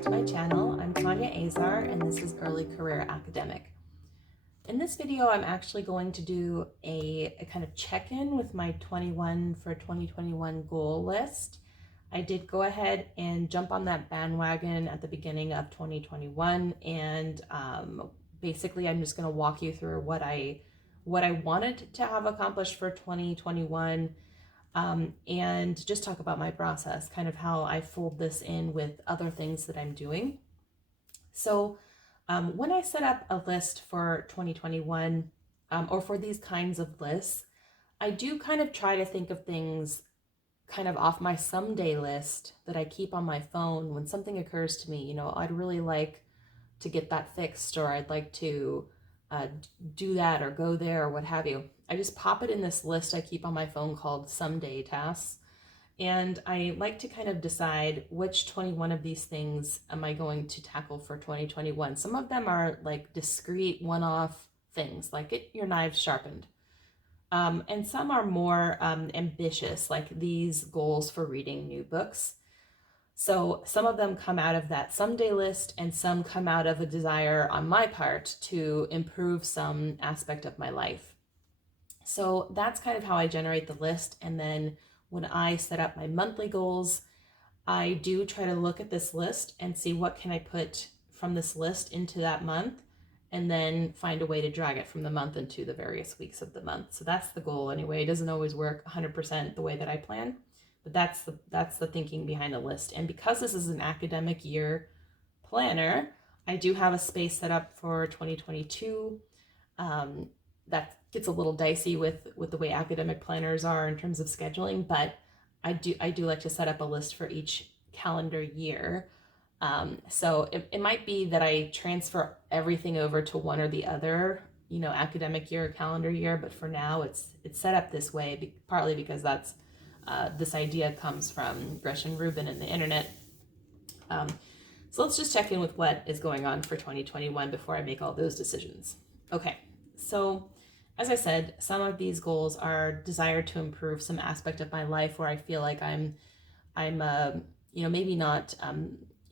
back to my channel. I'm Tanya Azar and this is Early Career Academic. In this video, I'm actually going to do a kind of check-in with my 21 for 2021 goal list. I did go ahead and jump on that bandwagon at the beginning of 2021, and basically I'm just going to walk you through what I wanted to have accomplished for 2021. And just talk about my process, kind of how I fold this in with other things that I'm doing. So when I set up a list for 2021, or for these kinds of lists, I do kind of try to think of things kind of off my someday list that I keep on my phone when something occurs to me. I'd really like to get that fixed, or I'd like to do that or go there or what have you. I just pop it in this list I keep on my phone called someday tasks. And I like to kind of decide which 21 of these things am I going to tackle for 2021. Some of them are like discrete one-off things, like get your knives sharpened. And some are more ambitious, like these goals for reading new books. So some of them come out of that someday list, and some come out of a desire on my part to improve some aspect of my life. So that's kind of how I generate the list. And then when I set up my monthly goals, I do try to look at this list and see what can I put from this list into that month, and then find a way to drag it from the month into the various weeks of the month. So that's the goal anyway. It doesn't always work 100% the way that I plan, but that's the thinking behind the list. And because this is an academic year planner, I do have a space set up for 2022. That gets a little dicey with the way academic planners are in terms of scheduling, but I do like to set up a list for each calendar year. So it might be that I transfer everything over to one or the other, academic year or calendar year, but for now it's set up this way, partly because that's this idea comes from Gretchen Rubin and the internet. So let's just check in with what is going on for 2021 before I make all those decisions. Okay, so as I said, some of these goals are desired to improve some aspect of my life where I feel like I'm maybe not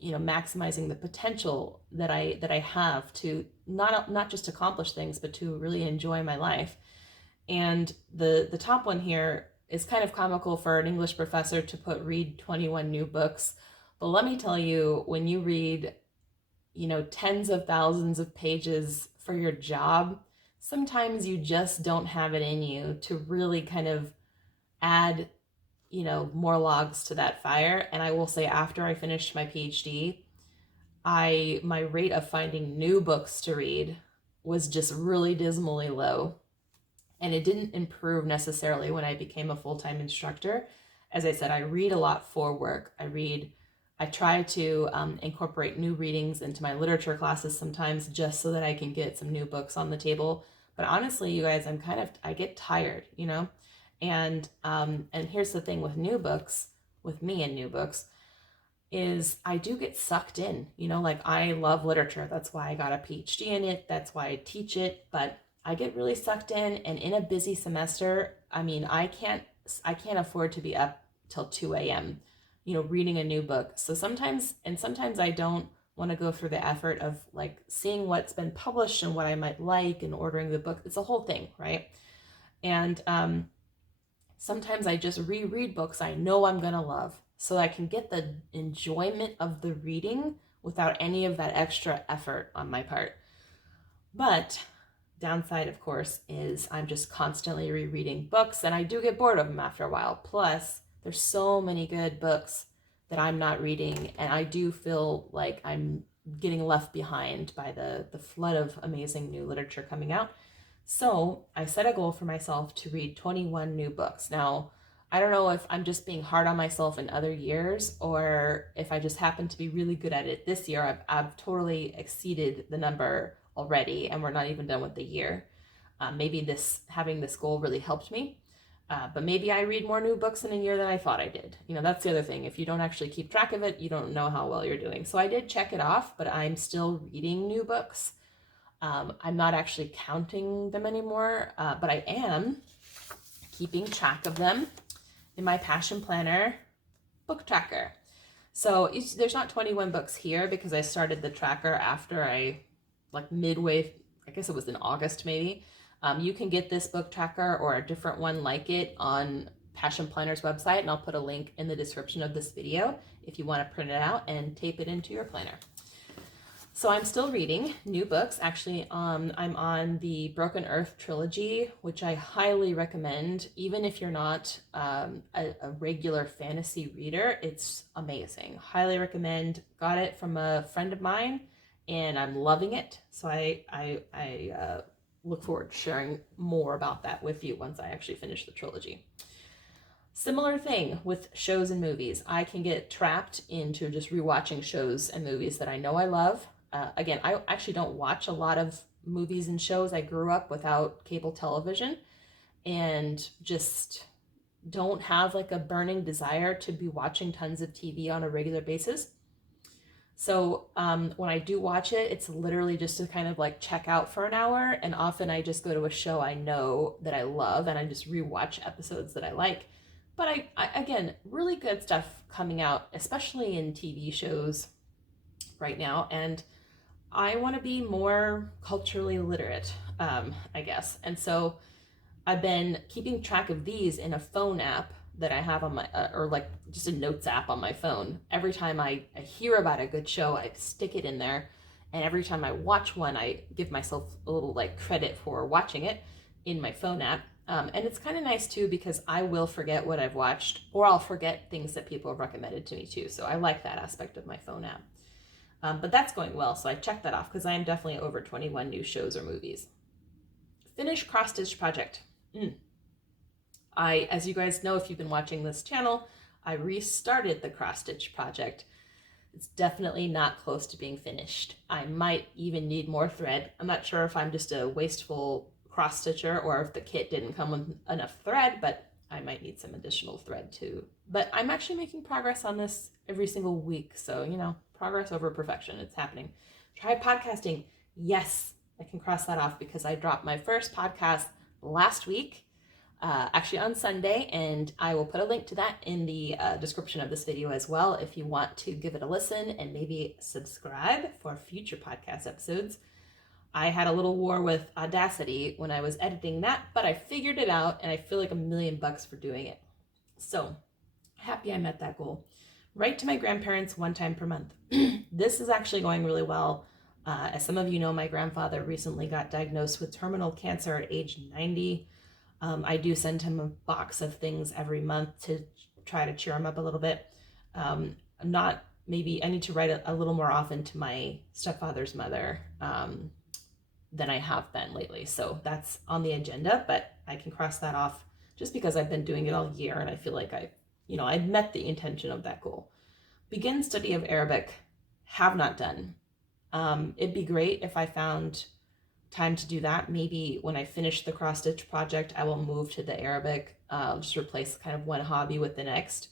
maximizing the potential that I have to not just accomplish things, but to really enjoy my life. And the top one here is kind of comical for an English professor to read 21 new books. But let me tell you, when you read, tens of thousands of pages for your job, sometimes you just don't have it in you to really kind of add, more logs to that fire. And I will say, after I finished my PhD, my rate of finding new books to read was just really dismally low. And it didn't improve necessarily when I became a full-time instructor. As I said, I read a lot for work. I try to incorporate new readings into my literature classes sometimes, just so that I can get some new books on the table. But honestly, you guys, I get tired, And here's the thing with new books, with me and new books, is I do get sucked in, like I love literature. That's why I got a PhD in it. That's why I teach it. But I get really sucked in a busy semester, I can't afford to be up till 2 a.m., reading a new book. So sometimes I don't want to go through the effort of like seeing what's been published and what I might like and ordering the book. It's a whole thing, right? And sometimes I just reread books I know I'm gonna love, so I can get the enjoyment of the reading without any of that extra effort on my part. But downside, of course, is I'm just constantly rereading books, and I do get bored of them after a while. Plus, there's so many good books that I'm not reading, and I do feel like I'm getting left behind by the flood of amazing new literature coming out. So I set a goal for myself to read 21 new books. Now, I don't know if I'm just being hard on myself in other years, or if I just happen to be really good at it this year. I've totally exceeded the number already, and we're not even done with the year. Maybe having this goal really helped me. But maybe I read more new books in a year than I thought I did. That's the other thing. If you don't actually keep track of it, you don't know how well you're doing. So I did check it off, but I'm still reading new books. I'm not actually counting them anymore, but I am keeping track of them in my Passion Planner book tracker. So there's not 21 books here because I started the tracker after like midway, I guess it was in August maybe. You can get this book tracker or a different one like it on Passion Planner's website, and I'll put a link in the description of this video if you want to print it out and tape it into your planner. So I'm still reading new books. Actually, I'm on the Broken Earth trilogy, which I highly recommend. Even if you're not a regular fantasy reader, it's amazing. Highly recommend. Got it from a friend of mine, and I'm loving it. So I look forward to sharing more about that with you once I actually finish the trilogy. Similar thing with shows and movies. I can get trapped into just rewatching shows and movies that I know I love. Again, I actually don't watch a lot of movies and shows. I grew up without cable television and just don't have like a burning desire to be watching tons of TV on a regular basis. So when I do watch it, it's literally just to kind of like check out for an hour. And often I just go to a show I know that I love and I just rewatch episodes that I like. But I again, really good stuff coming out, especially in TV shows right now. And I want to be more culturally literate, I guess. And so I've been keeping track of these in a phone app that I have on my, or like just a notes app on my phone. Every time I hear about a good show, I stick it in there. And every time I watch one, I give myself a little like credit for watching it in my phone app. And it's kind of nice too, because I will forget what I've watched, or I'll forget things that people have recommended to me too. So I like that aspect of my phone app. But that's going well, so I checked that off because I am definitely over 21 new shows or movies. Finish Cross Stitch Project. As you guys know, if you've been watching this channel, I restarted the Cross Stitch project. It's definitely not close to being finished. I might even need more thread. I'm not sure if I'm just a wasteful cross stitcher or if the kit didn't come with enough thread, but I might need some additional thread too. But I'm actually making progress on this every single week, so you know, progress over perfection. It's happening. Try podcasting. Yes, I can cross that off because I dropped my first podcast last week, actually on Sunday, and I will put a link to that in the description of this video as well if you want to give it a listen and maybe subscribe for future podcast episodes. I had a little war with Audacity when I was editing that, but I figured it out and I feel like $1,000,000 for doing it. So happy I met that goal. Write to my grandparents 1 time per month. This is actually going really well. As some of you know, my grandfather recently got diagnosed with terminal cancer at age 90. I do send him a box of things every month to try to cheer him up a little bit. Maybe I need to write a little more often to my stepfather's mother than I have been lately. So that's on the agenda, but I can cross that off just because I've been doing it all year and I feel like I've met the intention of that goal. Begin study of Arabic. Have not done. It'd be great if I found time to do that. Maybe when I finish the cross stitch project, I will move to the Arabic. I'll just replace kind of one hobby with the next.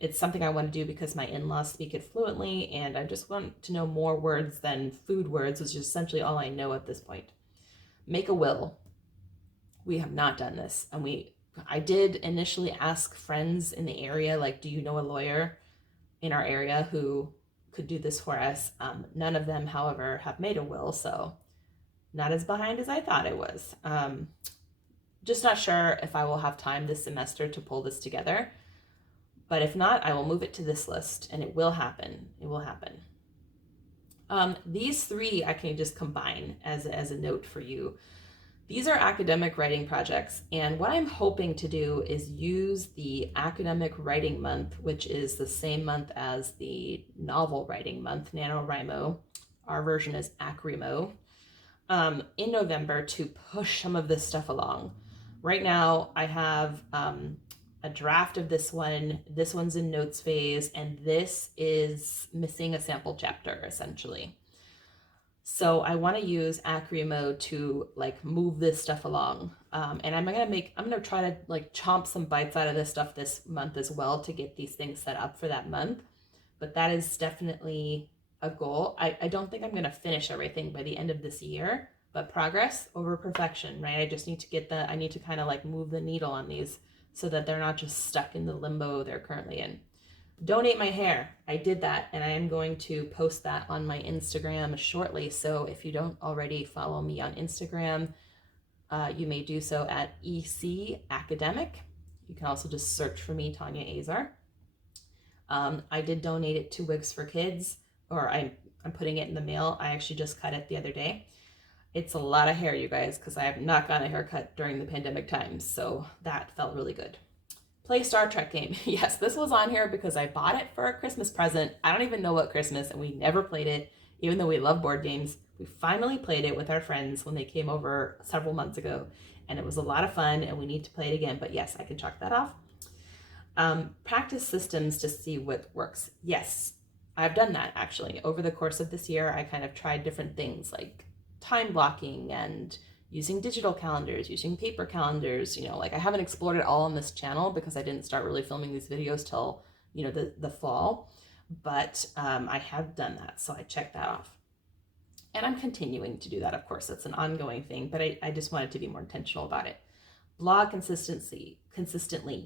It's something I want to do because my in-laws speak it fluently, and I just want to know more words than food words, which is essentially all I know at this point. Make a will. We have not done this, and I did initially ask friends in the area, like, do you know a lawyer in our area who could do this for us? None of them, however, have made a will, so not as behind as I thought it was. Just not sure if I will have time this semester to pull this together. But if not, I will move it to this list, and it will happen. It will happen. These 3 I can just combine as a note for you. These are academic writing projects, and what I'm hoping to do is use the academic writing month, which is the same month as the novel writing month, NaNoWriMo. Our version is ACRIMO. In November to push some of this stuff along. Right now, I have a draft of this one. This one's in notes phase, and this is missing a sample chapter, essentially. So I want to use ACRIMO to like move this stuff along. And I'm gonna try to like chomp some bites out of this stuff this month as well to get these things set up for that month. But that is definitely a goal. I don't think I'm going to finish everything by the end of this year, but progress over perfection, right? I just need to I need to kind of like move the needle on these so that they're not just stuck in the limbo they're currently in. donate my hair. I did that, and I am going to post that on my Instagram shortly. So if you don't already follow me on Instagram, you may do so at EC Academic. You can also just search for me, Tanya Azar. I did donate it to Wigs for Kids, or I'm putting it in the mail. I actually just cut it the other day. It's a lot of hair, you guys, because I have not gotten a haircut during the pandemic times, so that felt really good. Play Star Trek game. Yes, this was on here because I bought it for a Christmas present. I don't even know what Christmas, and we never played it, even though we love board games. We finally played it with our friends when they came over several months ago, and it was a lot of fun, and we need to play it again. But yes, I can chalk that off. Practice systems to see what works. Yes, I've done that actually. Over the course of this year, I kind of tried different things like time blocking and using digital calendars, using paper calendars. You know, like I haven't explored it all on this channel because I didn't start really filming these videos till, you know, the fall. But I have done that, so I checked that off. And I'm continuing to do that, of course. It's an ongoing thing, but I just wanted to be more intentional about it. Blog consistently,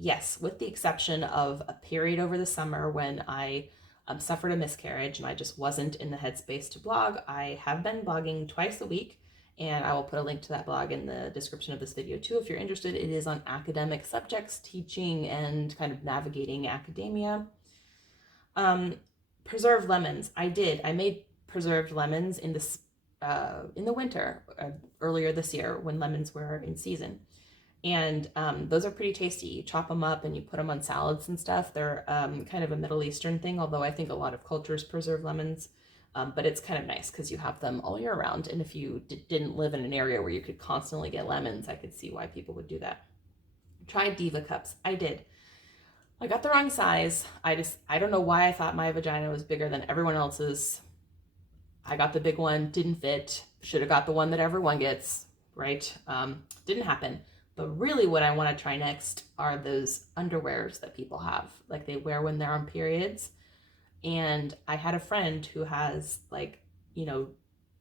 yes, with the exception of a period over the summer when I suffered a miscarriage and I just wasn't in the headspace to blog. I have been blogging twice a week, and I will put a link to that blog in the description of this video too if you're interested. It is on academic subjects, teaching, and kind of navigating academia. Preserved lemons. I made preserved lemons in the winter earlier this year when lemons were in season. And those are pretty tasty. You chop them up and you put them on salads and stuff. They're kind of a Middle Eastern thing, although I think a lot of cultures preserve lemons. But it's kind of nice because you have them all year round. And if you didn't live in an area where you could constantly get lemons, I could see why people would do that. Try Diva cups. I did. I got the wrong size. I don't know why I thought my vagina was bigger than everyone else's. I got the big one, didn't fit. Should have got the one that everyone gets, right? Didn't happen. But really what I want to try next are those underwears that people have, like they wear when they're on periods. And I had a friend who has, like, you know,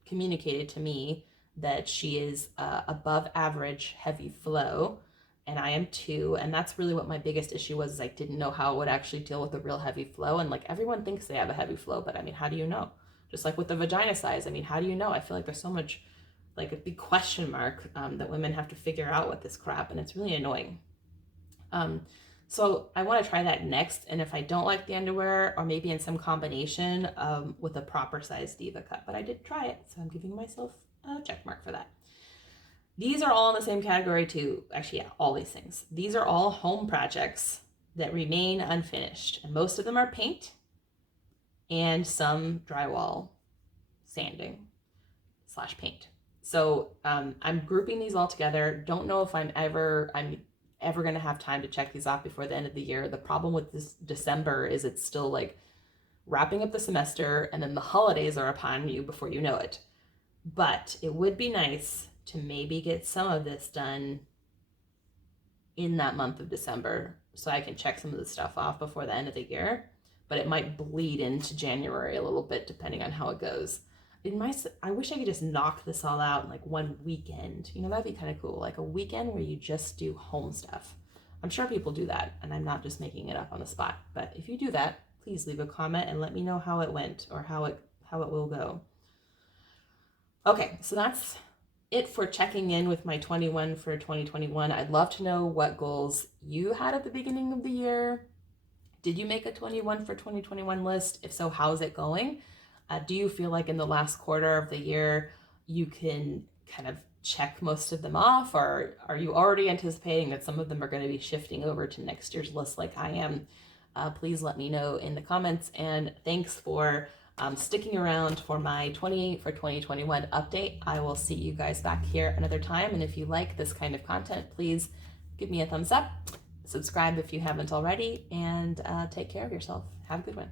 communicated to me that she is above average heavy flow, and I am too. And that's really what my biggest issue was, is I didn't know how it would actually deal with a real heavy flow. And like everyone thinks they have a heavy flow, but I mean, how do you know? Just like with the vagina size, I mean, how do you know? I feel like there's so much, like a big question mark that women have to figure out with this crap, and it's really annoying. So I want to try that next, and if I don't like the underwear, or maybe in some combination with a proper size Diva cup, but I did try it, so I'm giving myself a check mark for that. These are all in the same category too. Actually, yeah, all these things. These are all home projects that remain unfinished, and most of them are paint and some drywall sanding / paint. So I'm grouping these all together. Don't know if I'm ever going to have time to check these off before the end of the year. The problem with this December is it's still like wrapping up the semester, and then the holidays are upon you before you know it. But it would be nice to maybe get some of this done in that month of December so I can check some of the stuff off before the end of the year. But it might bleed into January a little bit depending on how it goes. I wish I could just knock this all out in like one weekend. You know, that'd be kind of cool. Like a weekend where you just do home stuff. I'm sure people do that, and I'm not just making it up on the spot. But if you do that, please leave a comment and let me know how it went, or how it will go. Okay, so that's it for checking in with my 21 for 2021. I'd love to know what goals you had at the beginning of the year. Did you make a 21 for 2021 list? If so, how's it going? Do you feel like in the last quarter of the year you can kind of check most of them off, or are you already anticipating that some of them are going to be shifting over to next year's list like I am? Please let me know in the comments, and thanks for sticking around for my 28 for 2021 update. I will see you guys back here another time, and if you like this kind of content, please give me a thumbs up, subscribe if you haven't already, and take care of yourself. Have a good one.